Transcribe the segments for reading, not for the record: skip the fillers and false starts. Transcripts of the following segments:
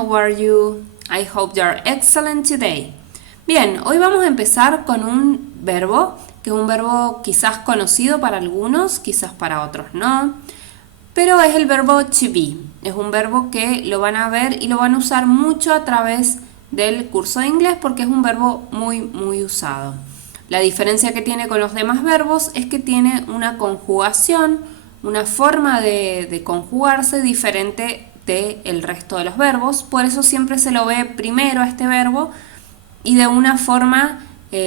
how are you? I hope you're excellent today. Bien, hoy vamos a empezar con un verbo, que es un verbo quizás conocido para algunos, quizás para otros no, pero es el verbo to be. Es un verbo que lo van a ver y lo van a usar mucho a través del curso de inglés porque es un verbo muy usado. La diferencia que tiene con los demás verbos es que tiene una conjugación, una forma de conjugarse diferente del resto de los verbos. Por eso siempre se lo ve primero a este verbo y de una forma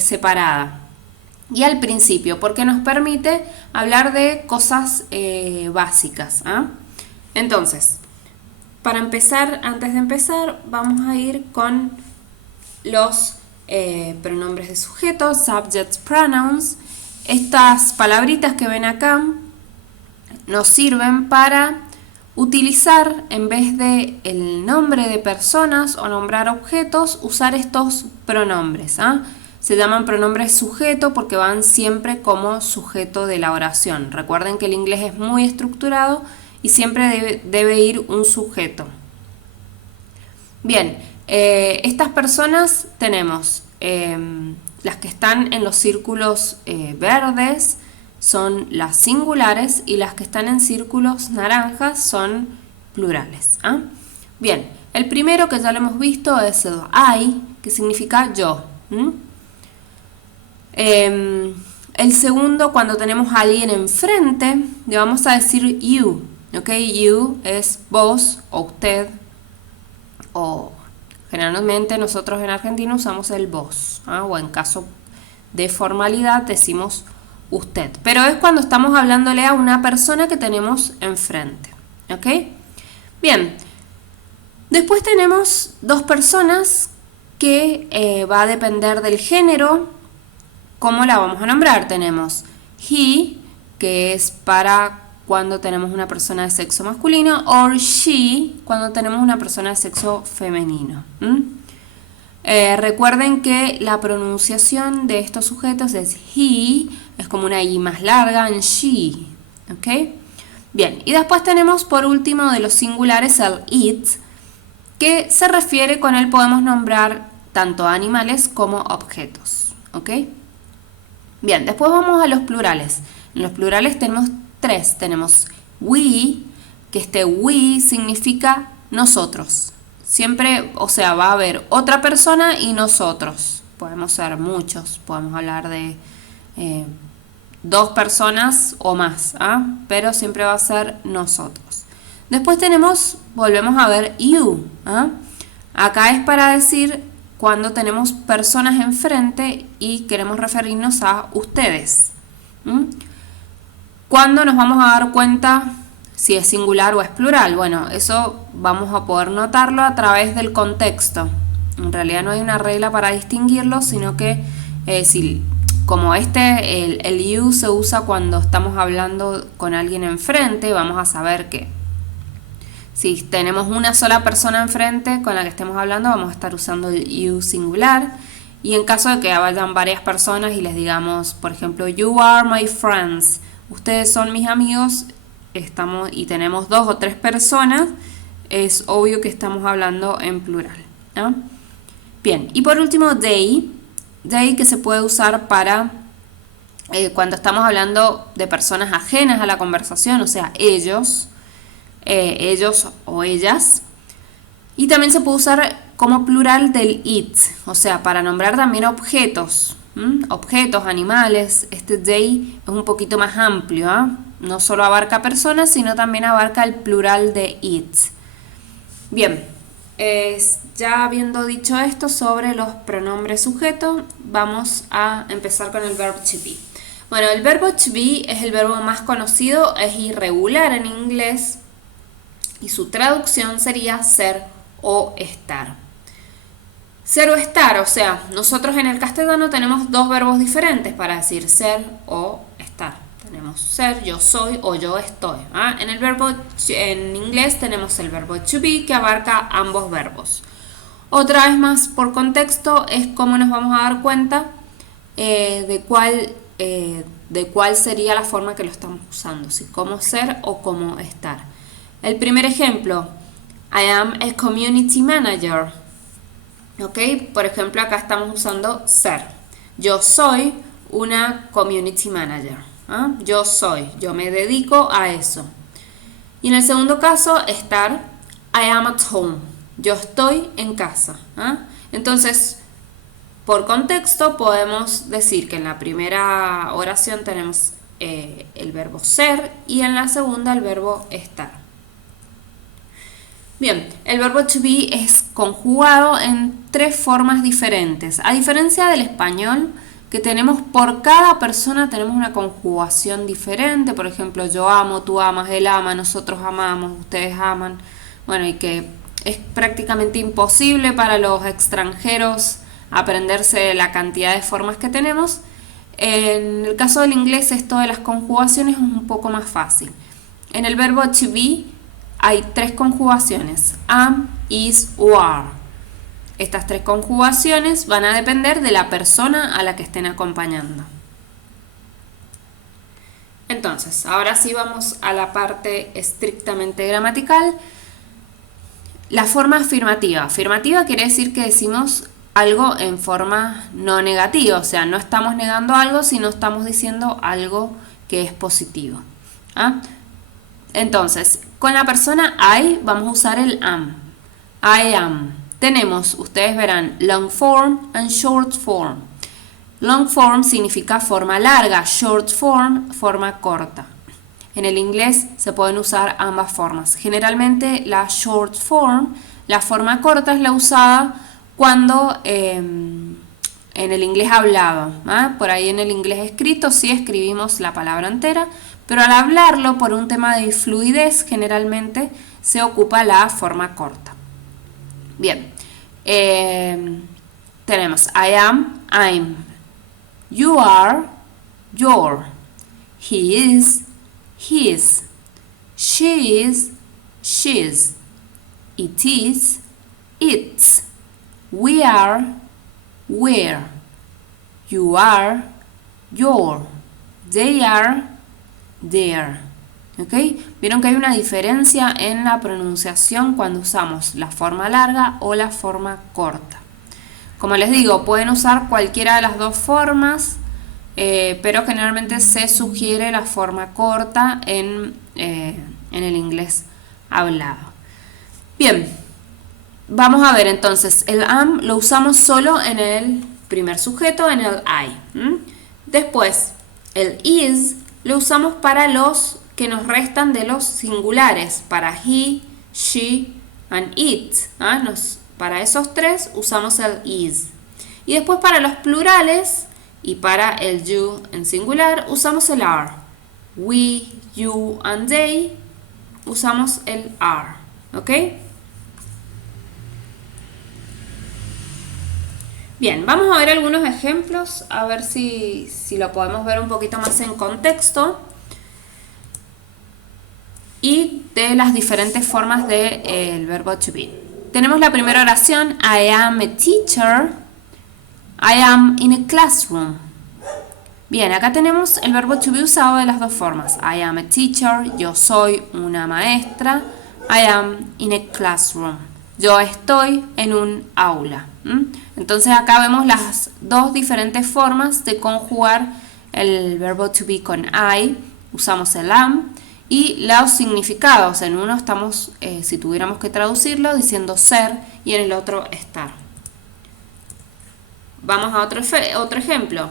separada. Y al principio, porque nos permite hablar de cosas básicas. Entonces, para empezar, antes de empezar, vamos a ir con los pronombres de sujeto, subject pronouns. Estas palabritas que ven acá nos sirven para utilizar, en vez de el nombre de personas o nombrar objetos, usar estos pronombres. Se llaman pronombres sujeto porque van siempre como sujeto de la oración. Recuerden que el inglés es muy estructurado y siempre debe ir un sujeto. Bien, estas personas tenemos las que están en los círculos verdes, son las singulares, y las que están en círculos naranjas son plurales. Bien, el primero que ya lo hemos visto es el I, que significa yo. El segundo, cuando tenemos a alguien enfrente, le vamos a decir you. You es vos o usted, o generalmente nosotros en Argentina usamos el vos, o en caso de formalidad decimos usted, pero es cuando estamos hablándole a una persona que tenemos enfrente. Bien, después tenemos dos personas que va a depender del género. ¿Cómo la vamos a nombrar? Tenemos he, que es para cuando tenemos una persona de sexo masculino, o she, cuando tenemos una persona de sexo femenino. Recuerden que la pronunciación de estos sujetos es he, es como una i más larga en she. Bien, y después tenemos por último de los singulares el it, que se refiere, con él podemos nombrar tanto animales como objetos. Bien, después vamos a los plurales. En los plurales tenemos tres. Tenemos we, que este we significa nosotros. Siempre, o sea, va a haber otra persona y nosotros. Podemos ser muchos, podemos hablar de dos personas o más, pero siempre va a ser nosotros. Después tenemos, volvemos a ver you. Acá es para decir cuando tenemos personas enfrente y queremos referirnos a ustedes. ¿Cuándo nos vamos a dar cuenta si es singular o es plural? Bueno, eso vamos a poder notarlo a través del contexto. En realidad no hay una regla para distinguirlo, sino que como el you se usa cuando estamos hablando con alguien enfrente, vamos a saber que si tenemos una sola persona enfrente con la que estemos hablando, vamos a estar usando el you singular. Y en caso de que vayan varias personas y les digamos, por ejemplo, you are my friends, ustedes son mis amigos, y tenemos dos o tres personas, es obvio que estamos hablando en plural. Bien, y por último, they, que se puede usar para cuando estamos hablando de personas ajenas a la conversación, o sea, ellos o ellas. Y también se puede usar como plural del it, o sea, para nombrar también objetos, objetos, animales. Este they es un poquito más amplio, no solo abarca personas, sino también abarca el plural de it. Bien, ya habiendo dicho esto sobre los pronombres sujetos, vamos a empezar con el verbo to be. Bueno, el verbo to be es el verbo más conocido, es irregular en inglés y su traducción sería ser o estar. Ser o estar, o sea, nosotros en el castellano tenemos dos verbos diferentes para decir ser o estar. Tenemos ser, yo soy, o yo estoy. En inglés tenemos el verbo to be, que abarca ambos verbos. Otra vez más, por contexto, es cómo nos vamos a dar cuenta de cuál sería la forma que lo estamos usando, si como ser o como estar. El primer ejemplo, I am a community manager. ¿Ok? Por ejemplo, acá estamos usando ser. Yo soy una community manager. ¿Ah? Yo me dedico a eso. Y en el segundo caso, estar, I am at home. Yo estoy en casa. ¿Ah? Entonces, por contexto, podemos decir que en la primera oración tenemos el verbo ser y en la segunda el verbo estar. Bien, el verbo to be es conjugado en 3 formas diferentes. A diferencia del español, que tenemos por cada persona tenemos una conjugación diferente. Por ejemplo, yo amo, tú amas, él ama, nosotros amamos, ustedes aman. Bueno, y que es prácticamente imposible para los extranjeros aprenderse la cantidad de formas que tenemos. En el caso del inglés, esto de las conjugaciones es un poco más fácil. En el verbo to be hay 3 conjugaciones: am, is o are. Estas 3 conjugaciones van a depender de la persona a la que estén acompañando. Entonces, ahora sí vamos a la parte estrictamente gramatical. La forma afirmativa. Afirmativa quiere decir que decimos algo en forma no negativa, o sea, no estamos negando algo, sino estamos diciendo algo que es positivo. ¿Ah? Entonces, con la persona I vamos a usar el am. I am. Tenemos, ustedes verán, long form and short form. Long form significa forma larga, short form, forma corta. En el inglés se pueden usar ambas formas. Generalmente la short form, la forma corta, es la usada cuando en el inglés hablado. Por ahí en el inglés escrito sí escribimos la palabra entera, pero al hablarlo por un tema de fluidez generalmente se ocupa la forma corta. Bien, tenemos I am, I'm, you are, your, he is, his, she is, she's, it is, its, we are, we're, you are, your, they are, their. ¿Ok? Vieron que hay una diferencia en la pronunciación cuando usamos la forma larga o la forma corta. Como les digo, pueden usar cualquiera de las dos formas, pero generalmente se sugiere la forma corta en el inglés hablado. Bien, vamos a ver entonces, el am lo usamos solo en el primer sujeto, en el I. Después, el is lo usamos para los que nos restan de los singulares, para he, she and it. Para esos 3 usamos el is. Y después para los plurales y para el you en singular usamos el are. We, you and they usamos el are. ¿Ok? Bien, vamos a ver algunos ejemplos, a ver si lo podemos ver un poquito más en contexto y de las diferentes formas del verbo to be. Tenemos la primera oración, I am a teacher, I am in a classroom. Bien, acá tenemos el verbo to be usado de las dos formas. I am a teacher, yo soy una maestra. I am in a classroom, yo estoy en un aula. Entonces acá vemos las dos diferentes formas de conjugar el verbo to be con I. Usamos el am y los significados. En uno estamos, si tuviéramos que traducirlo, diciendo ser y en el otro estar. Vamos a otro ejemplo.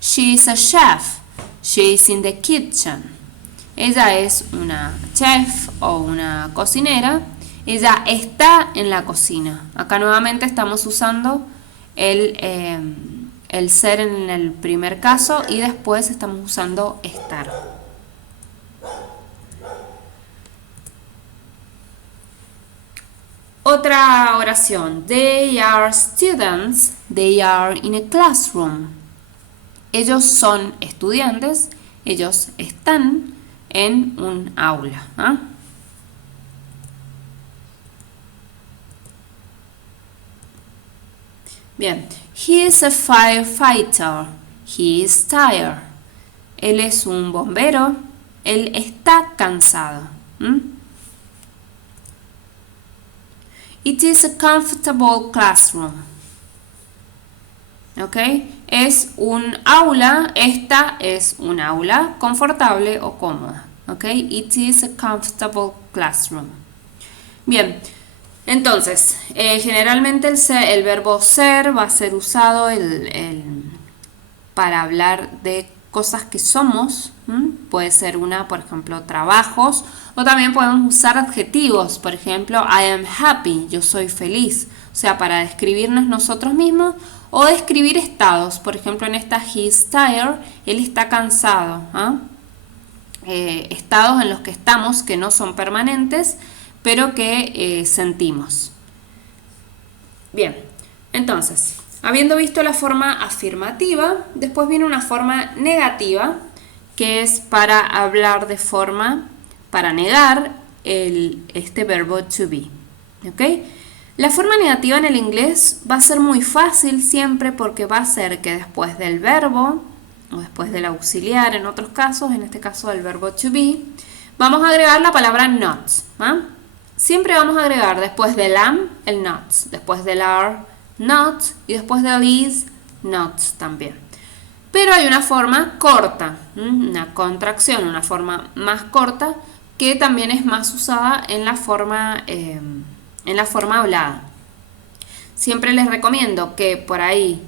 She is a chef. She is in the kitchen. Ella es una chef o una cocinera. Ella está en la cocina. Acá nuevamente estamos usando el ser en el primer caso y después estamos usando estar. Otra oración. They are students. They are in a classroom. Ellos son estudiantes. Ellos están en un aula. Bien. He is a firefighter. He is tired. Él es un bombero. Él está cansado. It is a comfortable classroom. ¿Ok? Es un aula, esta es un aula confortable o cómoda. ¿Ok? It is a comfortable classroom. Bien, entonces, generalmente el verbo ser va a ser usado para hablar de cosas que somos. Puede ser por ejemplo, trabajos, o también podemos usar adjetivos. Por ejemplo, I am happy, yo soy feliz. O sea, para describirnos nosotros mismos o describir estados. Por ejemplo, en esta he is tired, él está cansado. Estados en los que estamos que no son permanentes, pero que sentimos. Bien, entonces, habiendo visto la forma afirmativa, después viene una forma negativa, que es para hablar para negar este verbo to be. ¿Ok? La forma negativa en el inglés va a ser muy fácil siempre porque va a ser que después del verbo, o después del auxiliar en otros casos, en este caso del verbo to be, vamos a agregar la palabra not. Siempre vamos a agregar después del am, el not, después del are, not, y después del is, not también. Pero hay una forma corta, una contracción, una forma más corta, que también es más usada en la forma hablada. Siempre les recomiendo que por ahí,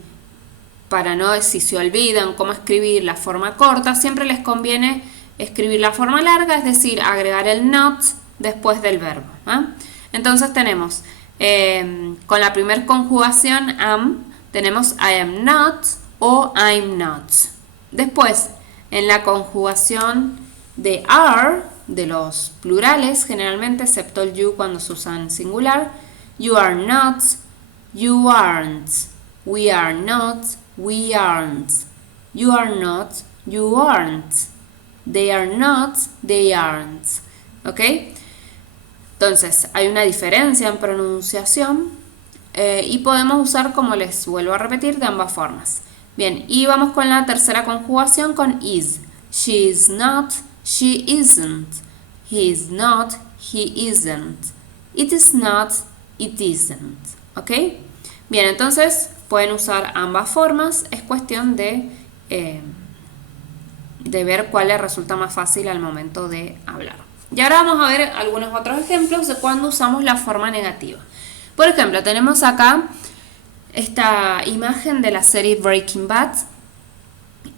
si se olvidan cómo escribir la forma corta, siempre les conviene escribir la forma larga, es decir, agregar el not después del verbo. Entonces tenemos, con la primera conjugación am, tenemos I am not o I'm not. Después, en la conjugación de are, de los plurales generalmente, excepto el you cuando se usa en singular, you are not, you aren't, we are not, we aren't, you are not, you aren't, they are not, they aren't. ¿Ok? Entonces, hay una diferencia en pronunciación y podemos usar, como les vuelvo a repetir, de ambas formas. Bien, y vamos con la tercera conjugación con is. She is not, she isn't. He is not, he isn't. It is not, it isn't. ¿Ok? Bien, entonces pueden usar ambas formas. Es cuestión de ver cuál les resulta más fácil al momento de hablar. Y ahora vamos a ver algunos otros ejemplos de cuando usamos la forma negativa. Por ejemplo, tenemos acá esta imagen de la serie Breaking Bad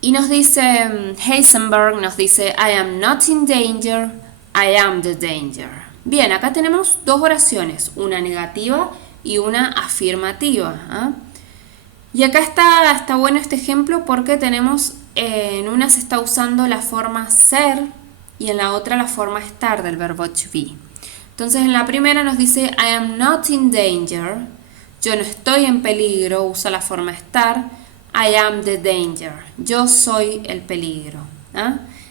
y nos dice, Heisenberg nos dice, I am not in danger, I am the danger. Bien, acá tenemos dos oraciones, una negativa y una afirmativa. Y acá está bueno este ejemplo porque tenemos, en una se está usando la forma ser y en la otra la forma estar del verbo to be. Entonces en la primera nos dice I am not in danger, yo no estoy en peligro, usa la forma estar. I am the danger, yo soy el peligro.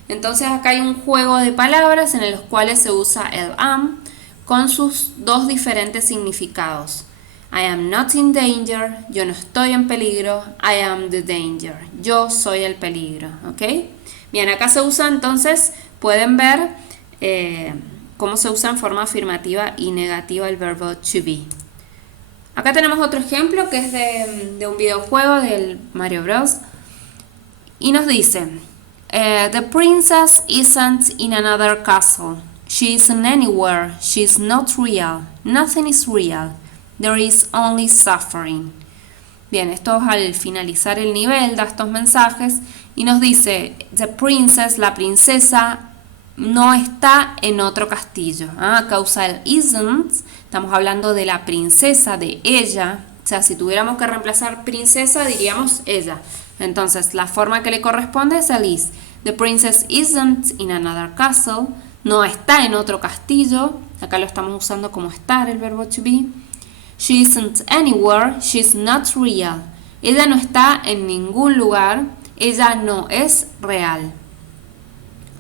Entonces acá hay un juego de palabras en los cuales se usa el am con sus dos diferentes significados. I am not in danger, yo no estoy en peligro. I am the danger, yo soy el peligro. ¿Ok? Bien, acá se usa entonces, pueden ver cómo se usa en forma afirmativa y negativa el verbo to be. Acá tenemos otro ejemplo que es de un videojuego del Mario Bros. Y nos dice, the princess isn't in another castle. She isn't anywhere. She is not real. Nothing is real. There is only suffering. Bien, esto es al finalizar el nivel, da estos mensajes y nos dice, the princess, la princesa, no está en otro castillo. Acá usa el isn't, estamos hablando de la princesa, de ella. O sea, si tuviéramos que reemplazar princesa, diríamos ella. Entonces, la forma que le corresponde es el is. The princess isn't in another castle. No está en otro castillo. Acá lo estamos usando como estar, el verbo to be. She isn't anywhere. She's not real. Ella no está en ningún lugar. Ella no es real.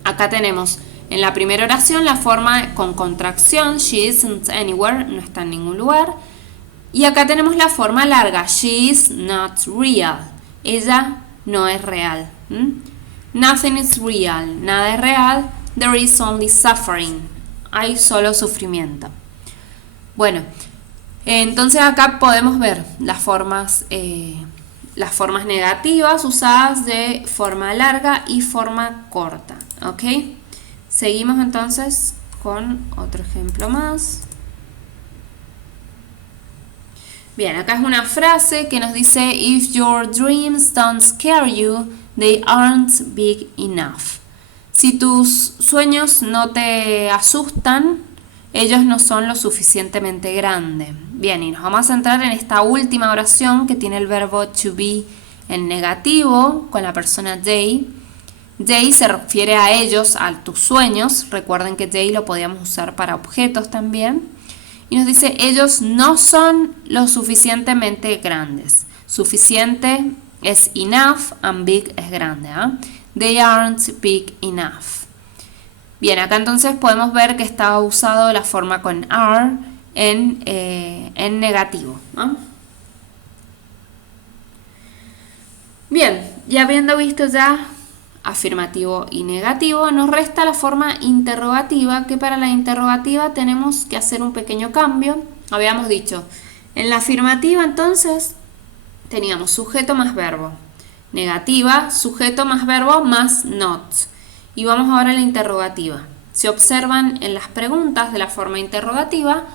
Acá tenemos en la primera oración la forma con contracción. She isn't anywhere. No está en ningún lugar. Y acá tenemos la forma larga. She is not real. Ella no es real. Nothing is real. Nada es real. There is only suffering. Hay solo sufrimiento. Bueno, Entonces acá podemos ver las formas negativas usadas de forma larga y forma corta. ¿Ok? Seguimos entonces con otro ejemplo más. Bien, acá es una frase que nos dice: If your dreams don't scare you, they aren't big enough. Si tus sueños no te asustan, ellos no son lo suficientemente grandes. Bien, y nos vamos a centrar en esta última oración que tiene el verbo to be en negativo con la persona they. They se refiere a ellos, a tus sueños. Recuerden que they lo podíamos usar para objetos también. Y nos dice, ellos no son lo suficientemente grandes. Suficiente es enough and big es grande. They aren't big enough. Bien, acá entonces podemos ver que está usado la forma con are en negativo. Bien, y habiendo visto ya afirmativo y negativo, nos resta la forma interrogativa, que para la interrogativa tenemos que hacer un pequeño cambio. Habíamos dicho, en la afirmativa entonces teníamos sujeto más verbo, negativa, sujeto más verbo más not. Y vamos ahora a la interrogativa. Si observan en las preguntas de la forma interrogativa,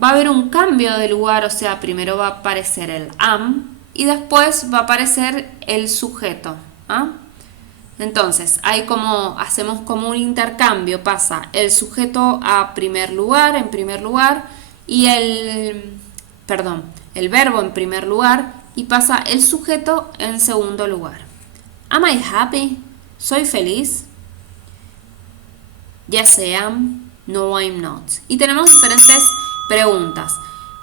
va a haber un cambio de lugar, o sea, primero va a aparecer el am y después va a aparecer el sujeto. Entonces, hacemos como un intercambio, pasa el sujeto a primer lugar, en primer lugar, y el verbo en primer lugar, y pasa el sujeto en segundo lugar. Am I happy? ¿Soy feliz? Yes, I am. No, I'm not. Y tenemos diferentes preguntas.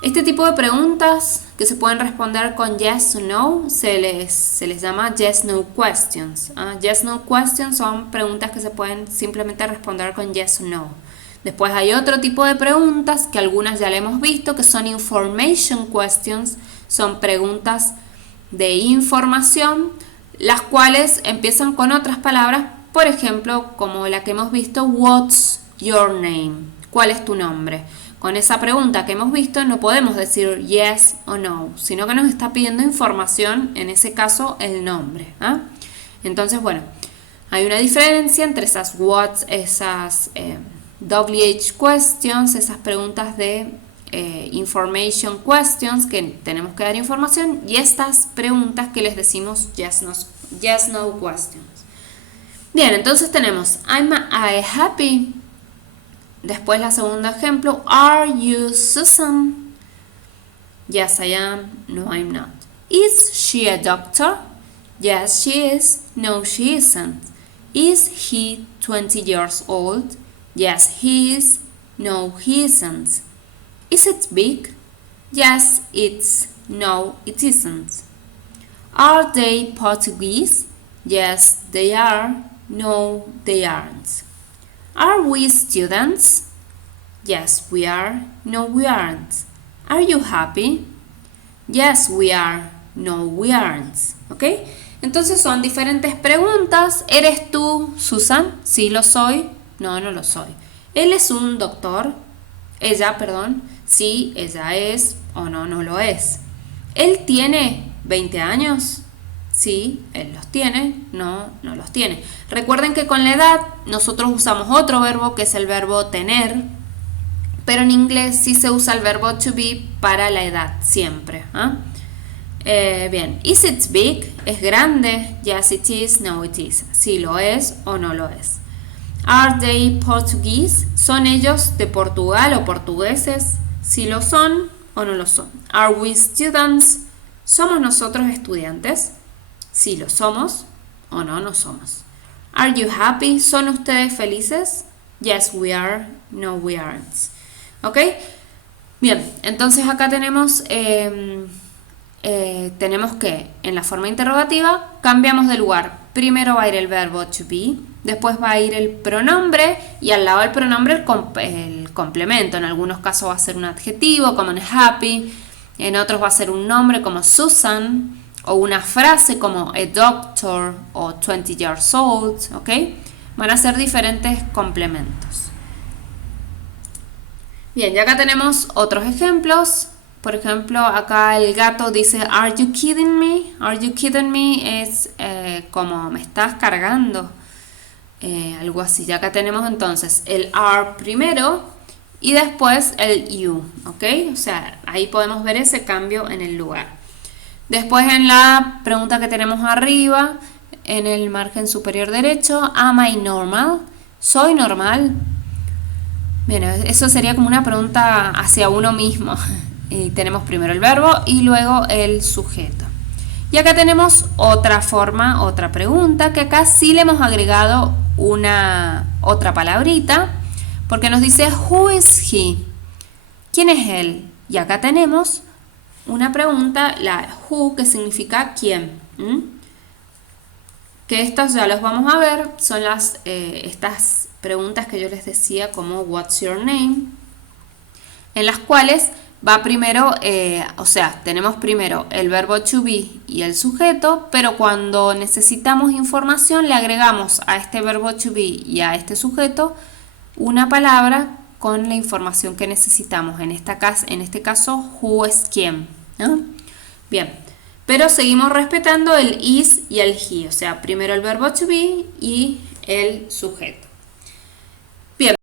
Este tipo de preguntas que se pueden responder con yes o no se les llama yes-no questions. Yes-no questions son preguntas que se pueden simplemente responder con yes o no. Después hay otro tipo de preguntas que algunas ya le hemos visto, que son information questions. Son preguntas de información, las cuales empiezan con otras palabras, por ejemplo, como la que hemos visto, what's your name? ¿Cuál es tu nombre? Con esa pregunta que hemos visto no podemos decir yes o no, sino que nos está pidiendo información, en ese caso el nombre. Entonces, bueno, hay una diferencia entre esas what's, esas WH questions, esas preguntas de information questions que tenemos que dar información, y estas preguntas que les decimos yes, no questions. Bien, entonces tenemos I'm I happy. Después la segunda ejemplo, are you Susan? Yes, I am. No, I'm not. Is she a doctor? Yes, she is. No, she isn't. Is he 20 years old? Yes, he is. No, he isn't. Is it big? Yes, it's. No, it isn't. Are they Portuguese? Yes, they are. No, they aren't. Are we students? Yes, we are. No, we aren't. Are you happy? Yes, we are. No, we aren't. ¿Ok? Entonces son diferentes preguntas. ¿Eres tú, Susan? Sí, lo soy. No, no lo soy. ¿Él es un doctor? Ella, perdón. Sí, ella es. O no, no lo es. ¿Él tiene 20 años? Sí, él los tiene, no, no los tiene. Recuerden que con la edad nosotros usamos otro verbo que es el verbo tener, pero en inglés sí se usa el verbo to be para la edad, siempre. Bien, is it big? ¿Es grande? Yes, it is, no, it is. Sí lo es o no lo es. Are they Portuguese? ¿Son ellos de Portugal o portugueses? Sí lo son o no lo son. Are we students? ¿Somos nosotros estudiantes? Si lo somos o no, no somos. Are you happy? ¿Son ustedes felices? Yes, we are. No, we aren't. ¿Ok? Bien, entonces acá tenemos que en la forma interrogativa cambiamos de lugar. Primero va a ir el verbo to be, después va a ir el pronombre y al lado del pronombre el complemento. En algunos casos va a ser un adjetivo como en happy, en otros va a ser un nombre como Susan, o una frase como a doctor o 20 years old, ¿ok? Van a ser diferentes complementos. Bien, ya acá tenemos otros ejemplos Por ejemplo, acá el gato dice, "Are you kidding me?" Are you kidding me es como me estás cargando. Algo así. Ya acá tenemos entonces el are primero y después el you, ¿ok? O sea, ahí podemos ver ese cambio en el lugar. Después en la pregunta que tenemos arriba, en el margen superior derecho, am I normal? ¿Soy normal? Bien, eso sería como una pregunta hacia uno mismo. Y tenemos primero el verbo y luego el sujeto. Y acá tenemos otra forma, otra pregunta, que acá sí le hemos agregado otra palabrita, porque nos dice who is he? ¿Quién es él? Y acá tenemos una pregunta, la who, que significa quién. Que estos ya los vamos a ver, son estas preguntas que yo les decía como what's your name, en las cuales va primero, o sea, tenemos primero el verbo to be y el sujeto, pero cuando necesitamos información le agregamos a este verbo to be y a este sujeto una palabra con la información que necesitamos. En este caso, who es quién, ¿no? Bien, pero seguimos respetando el is y el he, o sea, primero el verbo to be y el sujeto.